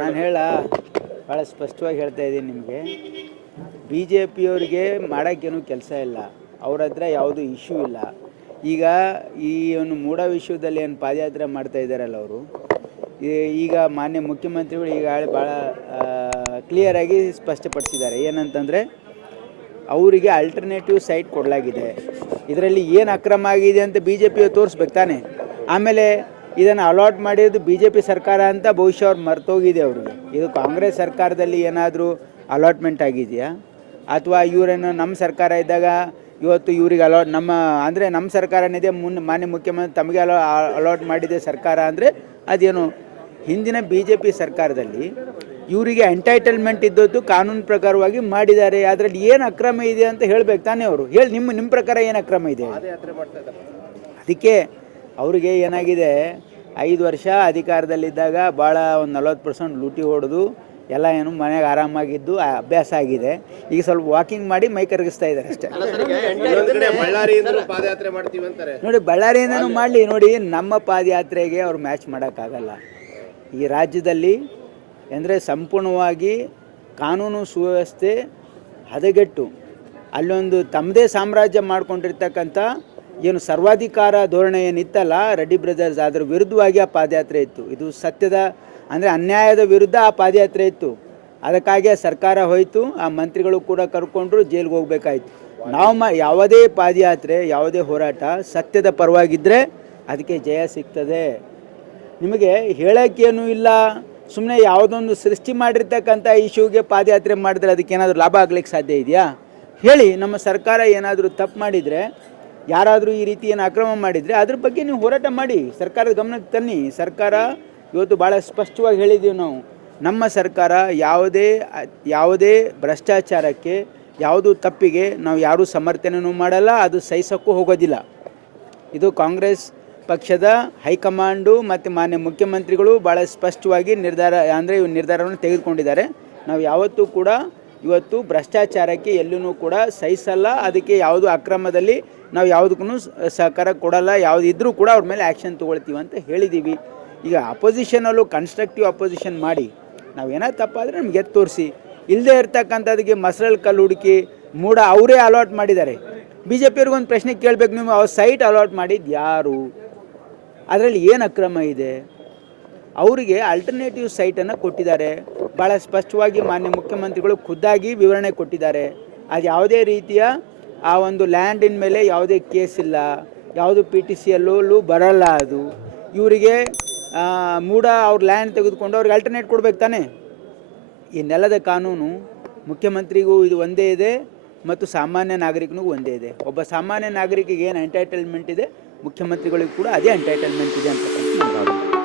ನಾನು ಭಾಳ ಸ್ಪಷ್ಟವಾಗಿ ಹೇಳ್ತಾ ಇದ್ದೀನಿ ನಿಮಗೆ. ಬಿ ಜೆ ಪಿಯವರಿಗೆ ಮಾಡೋಕ್ಕೇನು ಕೆಲಸ ಇಲ್ಲ, ಅವ್ರ ಹತ್ರ ಯಾವುದೂ ಇಶ್ಯೂ ಇಲ್ಲ. ಈಗ ಈ ಒಂದು ಮೂಢ ವಿಷಯದಲ್ಲಿ ಏನು ಪಾದಯಾತ್ರೆ ಮಾಡ್ತಾ ಇದ್ದಾರಲ್ಲ ಅವರು, ಈಗ ಮಾನ್ಯ ಮುಖ್ಯಮಂತ್ರಿಗಳು ಈಗ ಭಾಳ ಕ್ಲಿಯರಾಗಿ ಸ್ಪಷ್ಟಪಡಿಸಿದ್ದಾರೆ. ಏನಂತಂದರೆ ಅವರಿಗೆ ಅಲ್ಟರ್ನೇಟಿವ್ ಸೈಟ್ ಕೊಡಲಾಗಿದೆ. ಇದರಲ್ಲಿ ಏನು ಅಕ್ರಮ ಆಗಿದೆ ಅಂತ ಬಿ ಜೆ ಪಿಯು ತೋರಿಸ್ಬೇಕು ತಾನೆ. ಆಮೇಲೆ ಇದನ್ನು ಅಲಾಟ್ ಮಾಡಿರೋದು ಬಿ ಜೆ ಪಿ ಸರ್ಕಾರ ಅಂತ ಬಹುಶಃ ಅವ್ರು ಮರ್ತೋಗಿದೆ ಅವ್ರಿಗೆ. ಇದು ಕಾಂಗ್ರೆಸ್ ಸರ್ಕಾರದಲ್ಲಿ ಏನಾದರೂ ಅಲಾಟ್ಮೆಂಟ್ ಆಗಿದೆಯಾ, ಅಥವಾ ಇವರೇನು ನಮ್ಮ ಸರ್ಕಾರ ಇದ್ದಾಗ ಇವತ್ತು ಇವ್ರಿಗೆ ನಮ್ಮ ಸರ್ಕಾರನಿದೆ, ಮಾನ್ಯ ಮುಖ್ಯಮಂತ್ರಿ ತಮಗೆ ಅಲಾಟ್ ಮಾಡಿದೆ ಸರ್ಕಾರ ಅಂದರೆ ಅದೇನು ಹಿಂದಿನ ಬಿ ಜೆ ಪಿ ಸರ್ಕಾರದಲ್ಲಿ ಇವರಿಗೆ ಎಂಟೈಟಲ್ಮೆಂಟ್ ಇದ್ದದ್ದು ಕಾನೂನು ಪ್ರಕಾರವಾಗಿ ಮಾಡಿದ್ದಾರೆ. ಅದರಲ್ಲಿ ಏನು ಅಕ್ರಮ ಇದೆ ಅಂತ ಹೇಳಬೇಕು ತಾನೇ ಅವರು. ಹೇಳಿ ನಿಮ್ಮ ಪ್ರಕಾರ ಏನು ಅಕ್ರಮ ಇದೆ? ಅದಕ್ಕೆ ಅವ್ರಿಗೆ ಏನಾಗಿದೆ, 5 ವರ್ಷ ಅಧಿಕಾರದಲ್ಲಿದ್ದಾಗ ಭಾಳ ಒಂದು 40% ಲೂಟಿ ಹೊಡೆದು ಎಲ್ಲ ಏನು ಮನೆಗೆ ಆರಾಮಾಗಿದ್ದು ಅಭ್ಯಾಸ ಆಗಿದೆ. ಈಗ ಸ್ವಲ್ಪ ವಾಕಿಂಗ್ ಮಾಡಿ ಮೈ ಕರಗಿಸ್ತಾ ಇದ್ದಾರೆ ಅಷ್ಟೇ. ನೋಡಿ, ಬಳ್ಳಾರಿಯಿಂದನೂ ಮಾಡಲಿ. ನೋಡಿ, ನಮ್ಮ ಪಾದಯಾತ್ರೆಗೆ ಅವ್ರು ಮ್ಯಾಚ್ ಮಾಡೋಕ್ಕಾಗಲ್ಲ. ಈ ರಾಜ್ಯದಲ್ಲಿ ಅಂದರೆ ಸಂಪೂರ್ಣವಾಗಿ ಕಾನೂನು ಸುವ್ಯವಸ್ಥೆ ಹದಗೆಟ್ಟು ಅಲ್ಲೊಂದು ತಮ್ಮದೇ ಸಾಮ್ರಾಜ್ಯ ಮಾಡ್ಕೊಂಡಿರ್ತಕ್ಕಂಥ ಏನು ಸರ್ವಾಧಿಕಾರ ಧೋರಣೆ ಏನಿತ್ತಲ್ಲ ರೆಡ್ಡಿ ಬ್ರದರ್ಸ್, ಅದರ ವಿರುದ್ಧವಾಗಿ ಆ ಪಾದಯಾತ್ರೆ ಇತ್ತು. ಇದು ಸತ್ಯದ ಅಂದರೆ ಅನ್ಯಾಯದ ವಿರುದ್ಧ ಆ ಪಾದಯಾತ್ರೆ ಇತ್ತು. ಅದಕ್ಕಾಗಿ ಸರ್ಕಾರ ಹೋಯಿತು, ಆ ಮಂತ್ರಿಗಳು ಕೂಡ ಕರ್ಕೊಂಡ್ರು, ಜೈಲಿಗೆ ಹೋಗ್ಬೇಕಾಯ್ತು. ನಾವು ಯಾವುದೇ ಪಾದಯಾತ್ರೆ, ಯಾವುದೇ ಹೋರಾಟ ಸತ್ಯದ ಪರವಾಗಿದ್ದರೆ ಅದಕ್ಕೆ ಜಯ ಸಿಗ್ತದೆ. ನಿಮಗೆ ಹೇಳೋಕ್ಕೇನೂ ಇಲ್ಲ, ಸುಮ್ಮನೆ ಯಾವುದೊಂದು ಸೃಷ್ಟಿ ಮಾಡಿರ್ತಕ್ಕಂಥ ಇಶ್ಯೂಗೆ ಪಾದಯಾತ್ರೆ ಮಾಡಿದ್ರೆ ಅದಕ್ಕೇನಾದರೂ ಲಾಭ ಆಗ್ಲಿಕ್ಕೆ ಸಾಧ್ಯ ಇದೆಯಾ? ಹೇಳಿ. ನಮ್ಮ ಸರ್ಕಾರ ಏನಾದರೂ ತಪ್ಪು ಮಾಡಿದರೆ, ಯಾರಾದರೂ ಈ ರೀತಿ ಏನು ಅಕ್ರಮ ಮಾಡಿದರೆ ಅದ್ರ ಬಗ್ಗೆ ನೀವು ಹೋರಾಟ ಮಾಡಿ, ಸರ್ಕಾರದ ಗಮನಕ್ಕೆ ತನ್ನಿ. ಸರ್ಕಾರ ಇವತ್ತು ಭಾಳ ಸ್ಪಷ್ಟವಾಗಿ ಹೇಳಿದ್ದೀವಿ ನಾವು, ನಮ್ಮ ಸರ್ಕಾರ ಯಾವುದೇ ಭ್ರಷ್ಟಾಚಾರಕ್ಕೆ, ಯಾವುದೂ ತಪ್ಪಿಗೆ ನಾವು ಯಾರೂ ಸಮರ್ಥನೆಯೂ ಮಾಡಲ್ಲ, ಅದು ಸಹಿಸೋಕ್ಕೂ ಹೋಗೋದಿಲ್ಲ. ಇದು ಕಾಂಗ್ರೆಸ್ ಪಕ್ಷದ ಹೈಕಮಾಂಡು ಮತ್ತು ಮಾನ್ಯ ಮುಖ್ಯಮಂತ್ರಿಗಳು ಭಾಳ ಸ್ಪಷ್ಟವಾಗಿ ನಿರ್ಧಾರವನ್ನು ತೆಗೆದುಕೊಂಡಿದ್ದಾರೆ. ನಾವು ಯಾವತ್ತೂ ಕೂಡ ಇವತ್ತು ಭ್ರಷ್ಟಾಚಾರಕ್ಕೆ ಎಲ್ಲೂ ಕೂಡ ಸಹಿಸಲ್ಲ, ಅದಕ್ಕೆ ಯಾವುದು ಅಕ್ರಮದಲ್ಲಿ ನಾವು ಯಾವುದಕ್ಕೂ ಸಹಕಾರ ಕೊಡಲ್ಲ, ಯಾವುದಿದ್ರೂ ಕೂಡ ಅವ್ರ ಮೇಲೆ ಆ್ಯಕ್ಷನ್ ತೊಗೊಳ್ತೀವಿ ಅಂತ ಹೇಳಿದ್ದೀವಿ. ಈಗ ಅಪೋಸಿಷನಲ್ಲೂ ಕನ್ಸ್ಟ್ರಕ್ಟಿವ್ ಅಪೋಸಿಷನ್ ಮಾಡಿ, ನಾವೇನಾದ್ರು ತಪ್ಪಾದರೆ ನಮ್ಗೆ ಎತ್ತು ತೋರಿಸಿ. ಇಲ್ಲದೆ ಇರ್ತಕ್ಕಂಥದಕ್ಕೆ ಮಸರಲ್ಲಿ ಕಲ್ಲು ಹುಡುಕಿ ಮೂಡ ಅವರೇ ಅಲಾಟ್ ಮಾಡಿದ್ದಾರೆ. ಬಿ ಜೆ ಪಿಯವ್ರಿಗೊಂದು ಪ್ರಶ್ನೆ ಕೇಳಬೇಕು, ನೀವು ಅವ್ರ ಸೈಟ್ ಅಲಾಟ್ ಮಾಡಿದ್ದು ಯಾರು? ಅದರಲ್ಲಿ ಏನು ಅಕ್ರಮ ಇದೆ? ಅವರಿಗೆ ಅಲ್ಟರ್ನೇಟಿವ್ ಸೈಟನ್ನು ಕೊಟ್ಟಿದ್ದಾರೆ. ಭಾಳ ಸ್ಪಷ್ಟವಾಗಿ ಮಾನ್ಯ ಮುಖ್ಯಮಂತ್ರಿಗಳು ಖುದ್ದಾಗಿ ವಿವರಣೆ ಕೊಟ್ಟಿದ್ದಾರೆ. ಅದು ಯಾವುದೇ ರೀತಿಯ ಆ ಒಂದು ಲ್ಯಾಂಡಿನ ಮೇಲೆ ಯಾವುದೇ ಕೇಸ್ ಇಲ್ಲ, ಯಾವುದು PTCಯಲ್ಲೂ ಬರಲ್ಲ. ಅದು ಇವರಿಗೆ ಮೂಡ ಅವ್ರ ಲ್ಯಾಂಡ್ ತೆಗೆದುಕೊಂಡು ಅವ್ರಿಗೆ ಅಲ್ಟರ್ನೇಟ್ ಕೊಡ್ಬೇಕು ತಾನೆ. ಈ ನೆಲದ ಕಾನೂನು ಮುಖ್ಯಮಂತ್ರಿಗೂ ಇದು ಒಂದೇ ಇದೆ ಮತ್ತು ಸಾಮಾನ್ಯ ನಾಗರಿಕನಿಗೂ ಒಂದೇ ಇದೆ. ಒಬ್ಬ ಸಾಮಾನ್ಯ ನಾಗರಿಕಿಗೆ ಏನು ಎಂಟೈಟಲ್ಮೆಂಟ್ ಇದೆ, ಮುಖ್ಯಮಂತ್ರಿಗಳಿಗೂ ಕೂಡ ಅದೇ ಎಂಟೈಟಲ್ಮೆಂಟ್ ಇದೆ ಅಂತ